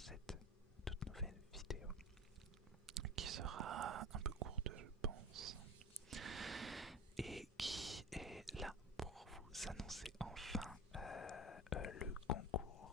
cette toute nouvelle vidéo qui sera un peu courte je pense et qui est là pour vous annoncer enfin le concours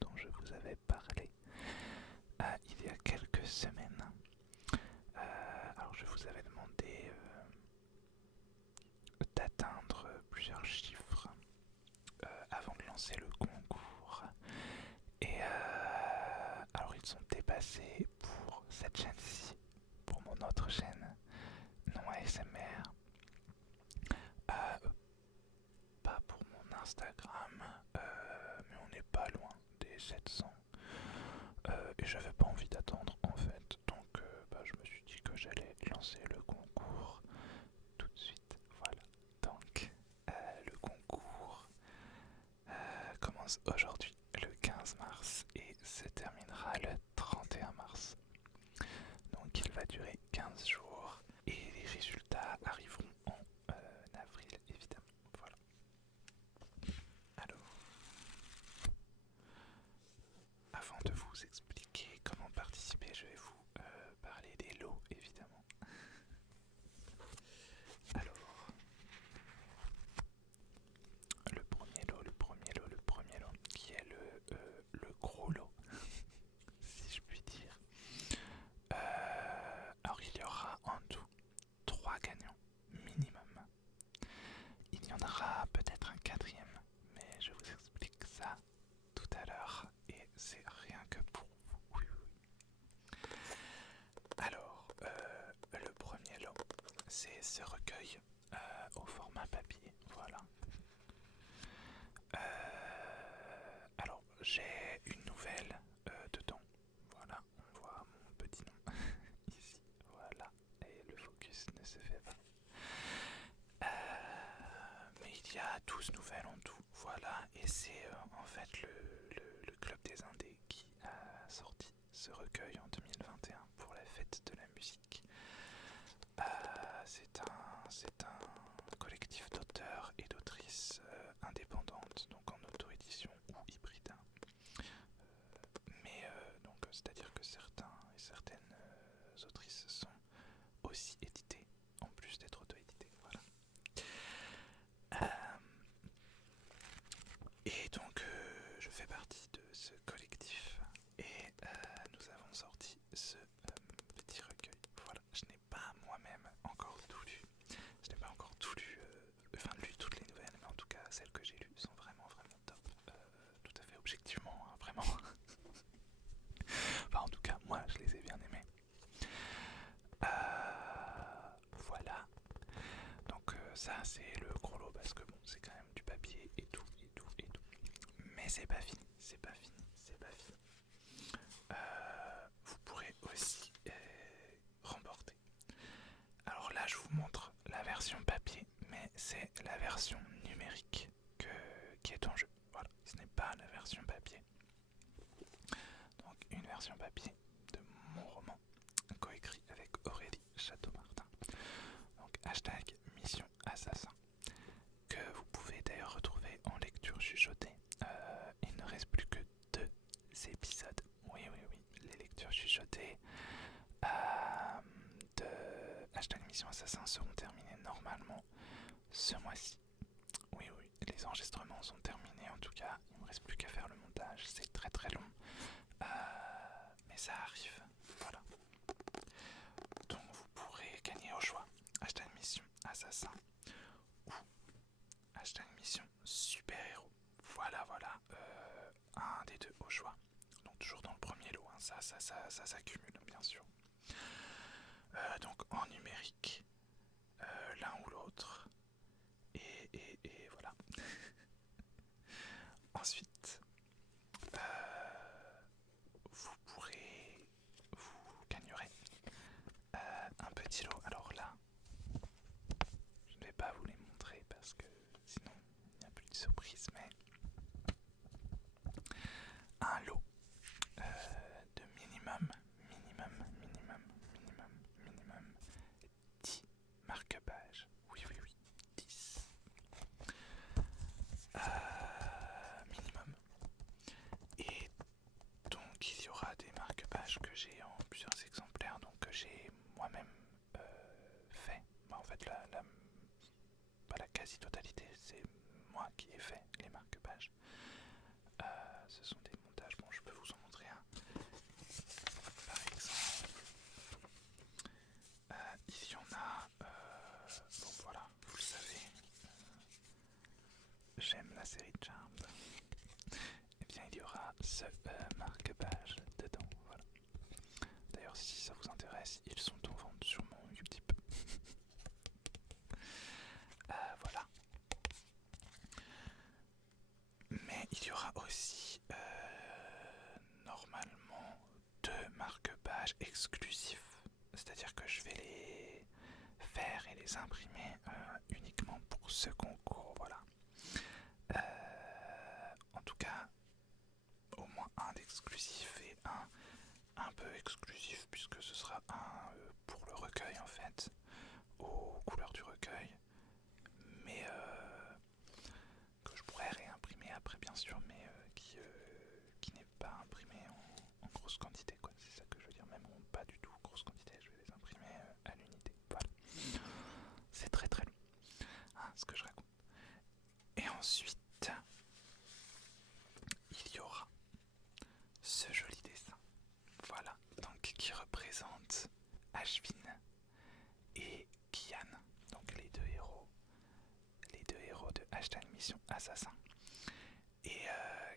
dont je vous avais parlé il y a quelques semaines. Alors je vous avais demandé d'atteindre plusieurs chiffres avant de lancer le concours. Et alors ils sont dépassés pour cette chaîne-ci, pour mon autre chaîne non ASMR, pas pour mon Instagram, mais on n'est pas loin des 700. Et j'avais pas envie d'attendre en fait, donc je me suis dit que j'allais lancer le concours tout de suite. Voilà, donc le concours commence aujourd'hui, le 15 mars, et se terminera le 31 mars. Donc il va durer 15 jours, et les résultats arriveront en avril, évidemment. Voilà. Alors, avant de vous expliquer comment participer, je vais vous parler des lots, évidemment. Alors, le premier lot, qui est le gros lot, si je puis dire. Alors il y aura en tout 3 gagnants minimum. Il y en aura peut-être un quatrième, mais je vous explique ça tout à l'heure et c'est rien que pour vous. Oui, oui, oui. Alors, le premier lot, c'est ce recueil au format papier. Voilà. Alors, j'ai une nouvelle dedans. Voilà, on voit mon petit nom ici. Voilà, et le focus ne se fait pas. Mais il y a 12 nouvelles en tout. Voilà, et c'est en fait le Club des Indés qui a sorti ce recueil en 2021 pour la fête de la musique. C'est un collectif d'auteurs et d'autrices indépendantes, donc en auto-édition ou hybride. Mais donc c'est-à-dire que certains et certaines autrices sont aussi éditées, en plus d'être auto-éditées. Voilà. Et donc je fais partie de ce collectif et nous avons sorti ce petit recueil. Voilà, je n'ai pas moi-même encore tout lu. Je n'ai pas encore tout lu, lu toutes les nouvelles, mais en tout cas celles que j'ai lues sont vraiment top. Tout à fait objectivement, hein, vraiment. Enfin en tout cas moi je les ai bien aimées. Voilà. Donc ça c'est le gros lot parce que bon c'est quand même du papier et tout. Mais c'est pas fini, vous pourrez aussi remporter. Alors là je vous montre la version papier, mais c'est la version numérique qui est en jeu. Voilà, ce n'est pas la version papier. Donc une version papier de mon roman coécrit avec Aurélie Château-Martin. Donc hashtag Mission Assassin, que vous pouvez d'ailleurs retrouver en lecture chuchotée. Il ne reste plus que 2 épisodes. Oui, les lectures chuchotées de hashtag Mission Assassin seront terminées normalement ce mois-ci. Oui, les enregistrements sont terminés en tout cas. Il ne me reste plus qu'à faire le montage. C'est très long. Mais ça arrive. Voilà. Donc vous pourrez gagner au choix hashtag Mission Assassin ou hashtag Mission Super Héros. Voilà, un des deux au choix. Donc toujours dans le premier lot, hein. Ça s'accumule bien sûr. Donc en numérique, l'un ou l'autre. Et voilà. Ensuite, vous gagnerez un petit lot. Alors là, je ne vais pas vous les montrer parce que sinon il n'y a plus de surprise, mais un lot de minimum 10 marque-pages. Oui, 10. Minimum. ce marque-page dedans. Voilà. D'ailleurs, si ça vous intéresse, ils sont en vente sur mon Utip. Voilà. Mais il y aura aussi normalement 2 marque-pages exclusifs. C'est-à-dire que je vais les faire et les imprimer uniquement pour ce concours. Voilà. En tout cas, au moins un d'exclusif et un peu exclusif, puisque ce sera un pour le recueil en fait, aux couleurs du recueil, mais que je pourrais réimprimer après bien sûr, mais qui n'est pas imprimé en grosse quantité, quoi. C'est ça que je veux dire, même en pas du tout grosse quantité, je vais les imprimer à l'unité. Voilà. C'est très très long, hein, ce que je raconte. Et ensuite, il y aura ce joli dessin, voilà, donc qui représente Ashvin et Kian, donc les deux héros de Hashtag Mission Assassin, et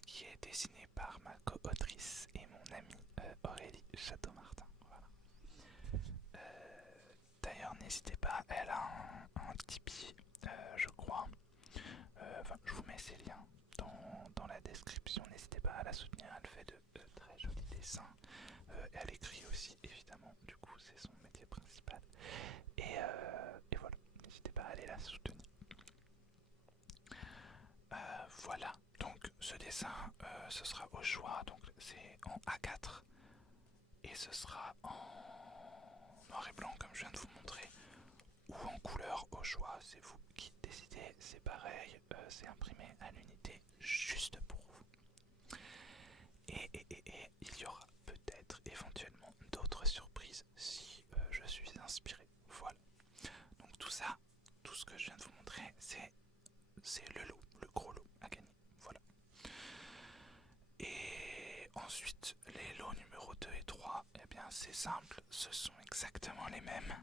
qui est dessiné par ma co-autrice et mon amie Aurélie Château-Martin. Voilà. D'ailleurs, n'hésitez pas, elle a un Tipeee, je crois. Enfin, je vous mets ses liens dans la description. N'hésitez pas à la soutenir, elle fait de très jolis dessins. Elle écrit aussi, évidemment, du coup, c'est son métier principal. Et voilà, n'hésitez pas à aller la soutenir. Voilà, donc ce dessin, ce sera au choix, donc c'est en A4 et ce sera en noir et blanc comme je viens de vous montrer, ou en couleur au choix, c'est vous qui décidez, c'est pareil, c'est imprimé à l'unité juste pour vous. Et il y aura peut-être éventuellement d'autres surprises si je suis inspiré. Voilà, donc tout ça, tout ce que je viens de vous montrer, c'est le lot, le gros lot à gagner. Voilà. Et ensuite, les lots numéro 2 et 3, eh bien c'est simple, ce sont exactement les mêmes,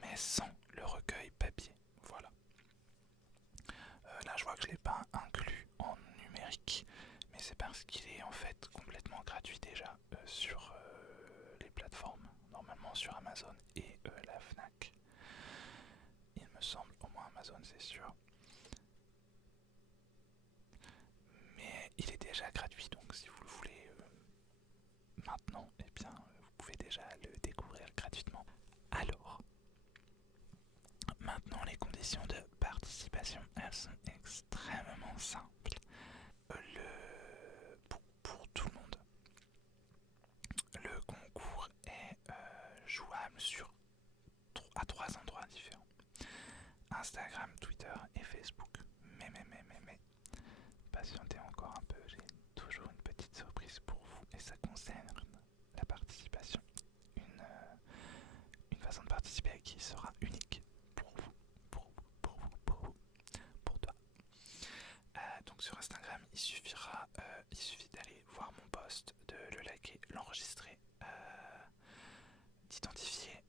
mais sans le recueil papier. Voilà. Là, je vois que je ne l'ai pas inclus en numérique, mais c'est parce qu'il est en fait complètement gratuit déjà sur les plateformes, normalement sur Amazon et la Fnac. Il me semble, au moins Amazon c'est sûr. Mais il est déjà gratuit, donc si vous le voulez maintenant, eh bien vous pouvez déjà le découvrir gratuitement. Alors, maintenant les conditions de participation, elles sont extrêmement simples. Pour tout le monde, le concours est jouable à 3 endroits différents. Instagram, Twitter et Facebook. Mais, patientez encore un peu, j'ai toujours une petite surprise pour vous et ça concerne la participation. Une façon de participer qui sera unique pour vous, pour toi. Donc sur Instagram, il suffit d'aller voir mon post, de le liker, l'enregistrer, d'identifier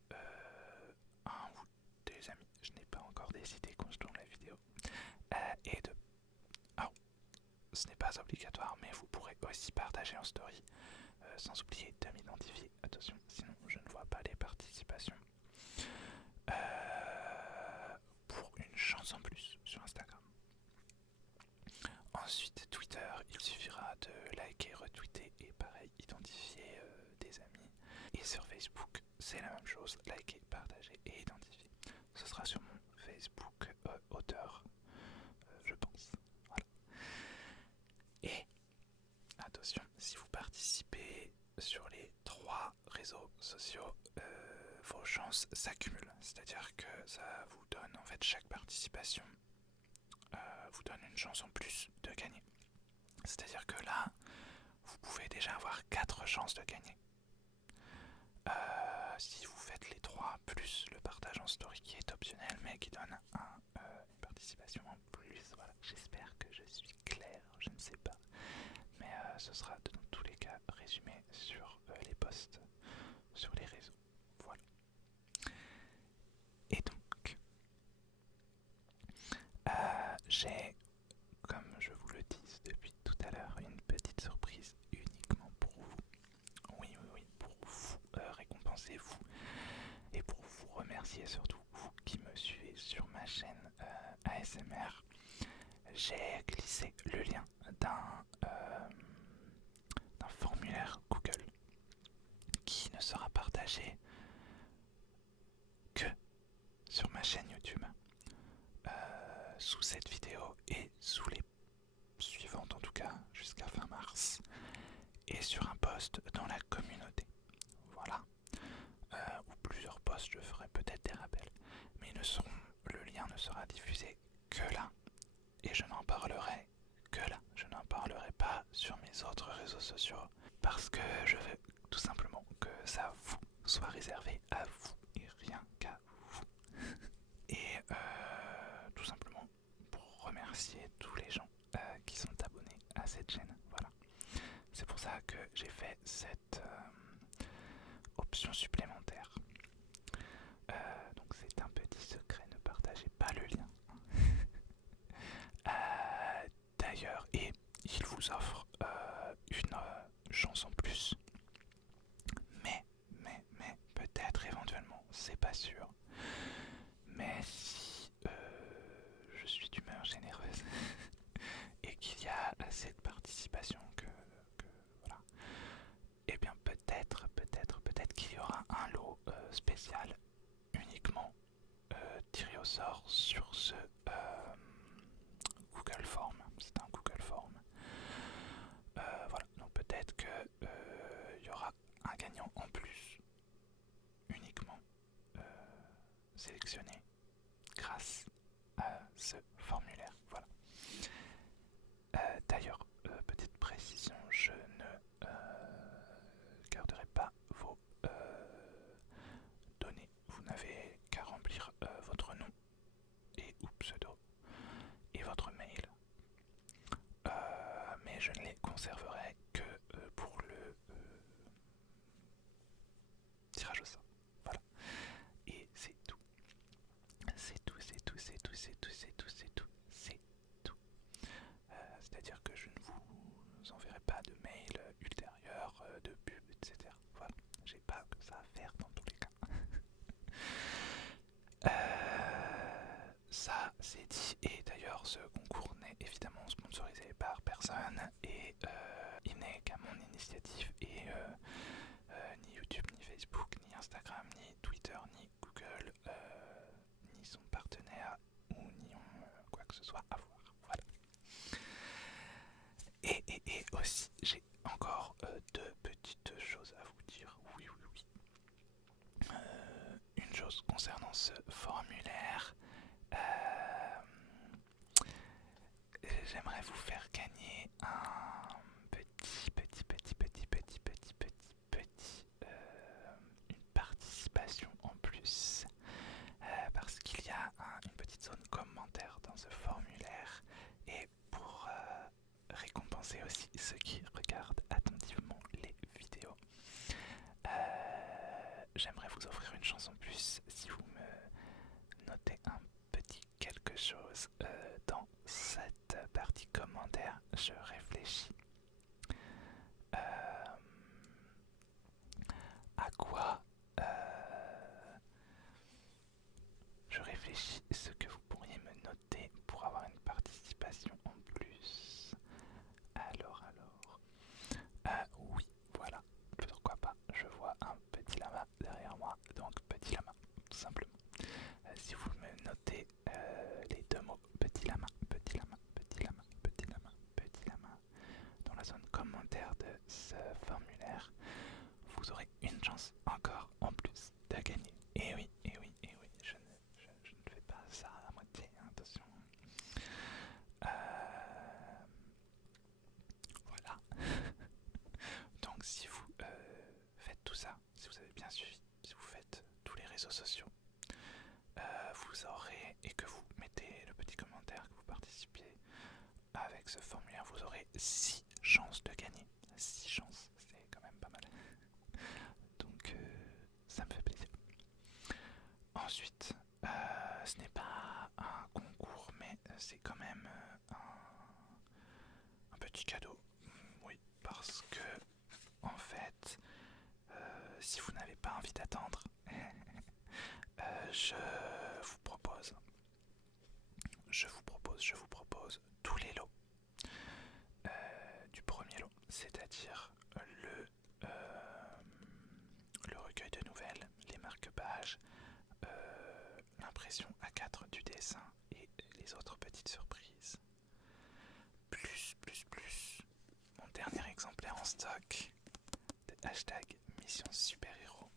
un ou des amis, je n'ai pas encore décidé quand je tourne la vidéo, et de... Alors, ce n'est pas obligatoire, mais vous pourrez aussi partager en story, sans oublier de m'identifier, attention, sinon je ne vois pas les participations, pour une chance en plus sur Instagram. Ensuite, Twitter, il suffira de liker, retweeter et pareil, identifier des amis. Et sur Facebook, c'est la même chose, liker, partager et identifier. Ce sera sur mon Facebook auteur, je pense. Voilà. Et attention, si vous participez sur les 3 réseaux sociaux, vos chances s'accumulent. C'est-à-dire que ça vous donne, en fait, chaque participation vous donne une chance en plus de gagner. C'est-à-dire que là, vous pouvez déjà avoir 4 chances de gagner. Si vous faites les 3 plus le partage en story qui est optionnel mais qui donne une participation en plus. Voilà. J'espère que je suis clair, je ne sais pas. Mais ce sera dans tous les cas résumé sur les posts, sur les réseaux. Voilà. Et donc, j'ai, comme je vous le dis depuis tout à l'heure, une petite surprise unique c'est le lien d'un formulaire Google qui ne sera partagé que sur ma chaîne YouTube, sous cette vidéo et sous les suivantes en tout cas, jusqu'à fin mars, et sur un post dans la communauté. Voilà. Ou plusieurs posts, je ferai peut-être des rappels, mais le lien ne sera diffusé que là, et je n'en parlerai que là. Je n'en parlerai pas sur mes autres réseaux sociaux, parce que je veux tout simplement que ça vous soit réservé à vous, et rien qu'à vous. Et tout simplement pour remercier tous les gens qui sont abonnés à cette chaîne. Voilà. C'est pour ça que j'ai fait cette option supplémentaire. Donc c'est un petit secret, ne partagez pas le lien. D'ailleurs, et il vous offre une chance en plus. Mais, peut-être éventuellement, c'est pas sûr. Mais si je suis d'humeur généreuse et qu'il y a cette participation que voilà, et bien peut-être qu'il y aura un lot spécial uniquement tiré au sort sur ce Google Form. C'est un Google Form. Voilà, donc peut-être que il y aura un gagnant en plus uniquement sélectionné grâce à ce formulaire. Voilà. D'ailleurs, petite précision, je ne garderai pas vos données. Vous n'avez qu'à remplir votre nom et ou pseudo et votre mail. Mais je ne les conserverai que pour le tirage au sort. Voilà. Et c'est tout. C'est tout. C'est-à-dire que je ne vous enverrai pas de mail ultérieur, de pub, etc. Voilà. J'ai pas que ça à faire dans tous les cas. Ça c'est dit, et d'ailleurs ce concours n'est évidemment sponsorisé par personne, et il n'est qu'à mon initiative, et ni YouTube, ni Facebook, ni Instagram, ni Twitter, ni Google, ni son partenaire, ou ni quoi que ce soit à voir. Voilà. Et aussi, j'ai encore deux petites choses à vous dire. Oui. Une chose concernant ce formulaire. J'aimerais vous faire gagner un une participation en plus, parce qu'il y a une petite zone commentaire dans ce formulaire, et pour récompenser aussi ceux qui regardent attentivement les vidéos, j'aimerais vous offrir une chance en plus si vous me notez un petit quelque chose dans cette partie commentaire. Je réfléchis à quoi je réfléchis ce que vous pourriez me noter pour avoir une participation en plus. Alors oui, voilà, pourquoi pas, je vois un petit lama derrière moi, donc petit lama, tout simplement. Si vous me notez les deux mots petit lama dans la zone commentaire de ce formulaire, vous aurez une chance encore en plus de gagner. Et oui, je ne fais pas ça à moitié, hein, attention. Voilà. Donc si vous faites tout ça, si vous avez bien suivi, si vous faites tous les réseaux sociaux, vous aurez, et que vous mettez le petit commentaire, que vous participiez avec ce formulaire, vous aurez 6 chances de gagner. 6 chances, c'est quand même pas mal. Donc ça me fait plaisir. Ensuite, ce n'est pas un concours, mais c'est quand même un petit cadeau. Oui, parce que en fait, si vous n'avez pas envie d'attendre, je vous propose tous les lots stock de hashtag Mission Super Héros,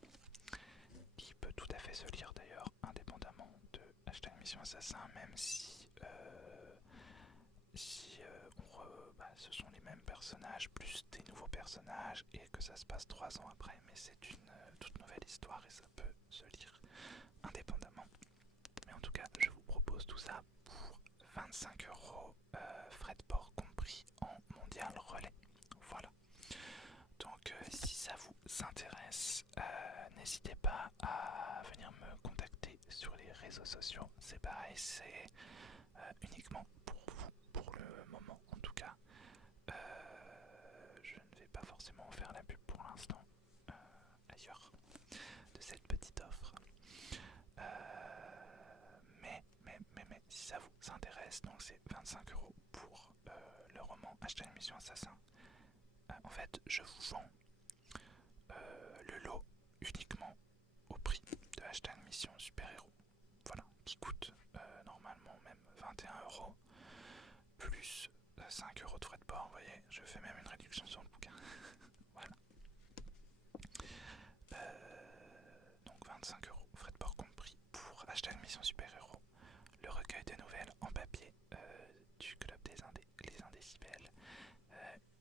qui peut tout à fait se lire d'ailleurs indépendamment de hashtag Mission Assassin, même si, ce sont les mêmes personnages plus des nouveaux personnages et que ça se passe 3 ans après, mais c'est une toute nouvelle histoire et ça peut se lire indépendamment. Mais en tout cas, je vous propose tout ça pour 25€, frais de port compris en mondial relais. Voilà. Donc si ça vous intéresse, n'hésitez pas à venir me contacter sur les réseaux sociaux. C'est pareil, c'est uniquement pour vous, pour le moment en tout cas. Je ne vais pas forcément faire la pub pour l'instant ailleurs de cette petite offre. Mais si ça vous intéresse, donc c'est 25€ pour le roman Hashtag Mission Assassin. En fait, je vous vends le lot uniquement au prix de Hashtag Mission Super Héros. Voilà, qui coûte normalement même 21€, plus 5€ de frais de port. Vous voyez, je fais même une réduction sur le bouquin. Voilà. Donc 25€, frais de port compris, pour Hashtag Mission Super Héros, le recueil de nouvelles en papier du Club des les Indécibels,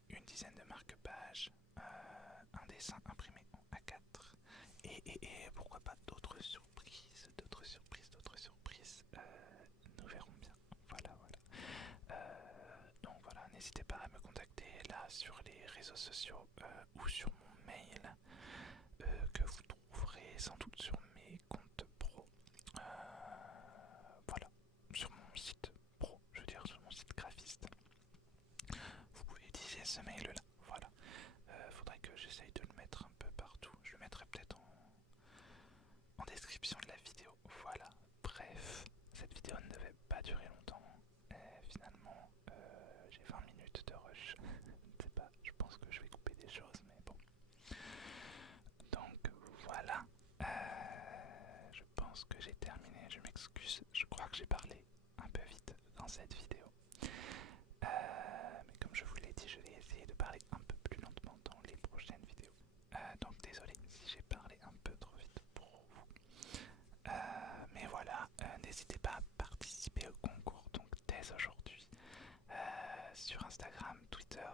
une dizaine de marque-pages, un dessin imprimé en A4 et pourquoi pas d'autres surprises, nous verrons bien. Voilà. Donc voilà, n'hésitez pas à me contacter là sur les réseaux sociaux ou sur mon mail que vous trouverez sans doute sur mes comptes pro. Voilà, sur mon site pro, je veux dire sur mon site graphiste. Vous pouvez utiliser ce mail là, voilà. Faudrait que j'essaye de le mettre un peu partout. Je le mettrai peut-être en description de la vidéo. Voilà, bref, cette vidéo ne devait pas durer longtemps. Et finalement, j'ai 20 minutes de rush. Je ne sais pas, je pense que je vais couper des choses, mais bon. Donc voilà, je pense que j'ai terminé, je m'excuse, je crois que j'ai parlé un peu vite dans cette vidéo. Mais comme je vous l'ai dit, je vais essayer de parler un peu plus lentement dans les prochaines vidéos. Donc désolé si j'ai parlé un peu trop vite pour vous. Mais voilà, n'hésitez pas à participer au concours donc dès aujourd'hui sur Instagram, Twitter,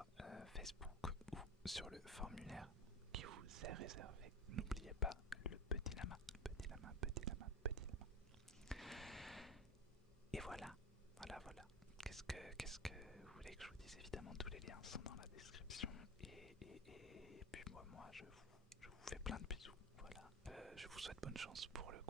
Facebook ou sur le formulaire qui vous est réservé. N'oubliez pas le petit lama. Et voilà. Qu'est-ce que vous voulez que je vous dise? Évidemment, tous les liens sont dans la description. Et puis moi je vous fais plein de bisous. Voilà. Je vous souhaite bonne chance pour le